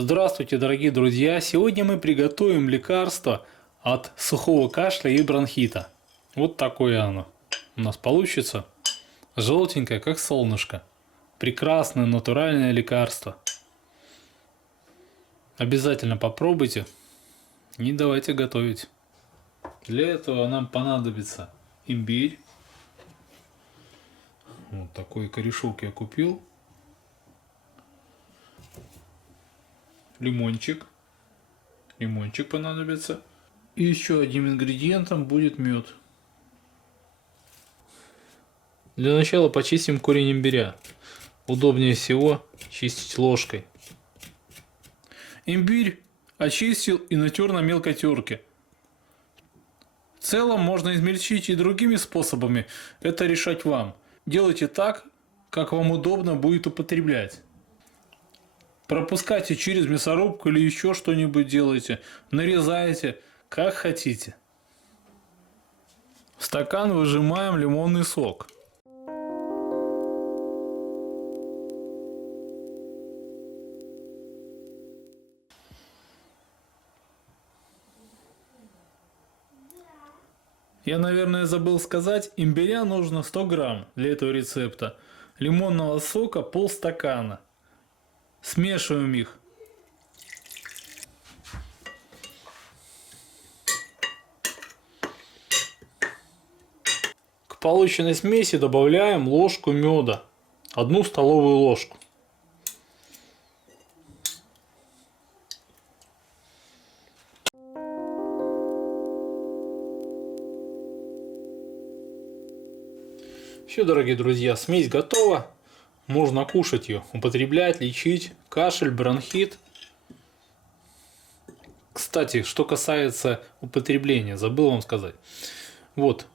Здравствуйте, дорогие друзья! Сегодня мы приготовим лекарство от сухого кашля и бронхита. Вот такое оно у нас получится. Желтенькое, как солнышко. Прекрасное натуральное лекарство. Обязательно попробуйте и давайте готовить. Для этого нам понадобится имбирь. Вот такой корешок я купил. Лимончик понадобится. И еще одним ингредиентом будет мед. Для начала почистим корень имбиря. Удобнее всего чистить ложкой. Имбирь очистил и натер на мелкой терке. В целом можно измельчить и другими способами. Это решать вам. Делайте так, как вам удобно будет употреблять. Пропускайте через мясорубку или еще что-нибудь делайте. Нарезайте, как хотите. В стакан выжимаем лимонный сок. Я, наверное, забыл сказать, имбиря нужно 100 грамм для этого рецепта. Лимонного сока полстакана. Смешиваем их. К полученной смеси добавляем ложку меда. 1 столовую ложку. Все, дорогие друзья, смесь готова. Можно кушать ее, употреблять, лечить кашель, бронхит. Кстати, что касается употребления, забыл вам сказать. Вот,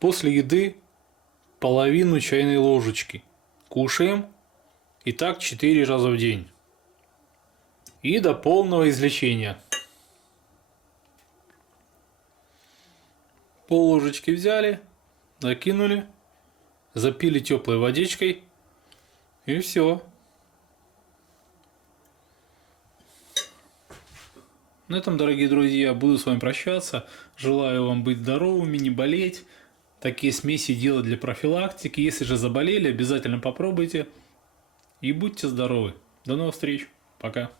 после еды половину чайной ложечки кушаем. И так 4 раза в день. И до полного излечения. Пол ложечки взяли, закинули, запили теплой водичкой. И все. На этом, дорогие друзья, буду с вами прощаться. Желаю вам быть здоровыми, не болеть. Такие смеси делать для профилактики. Если же заболели, обязательно попробуйте. И будьте здоровы. До новых встреч. Пока.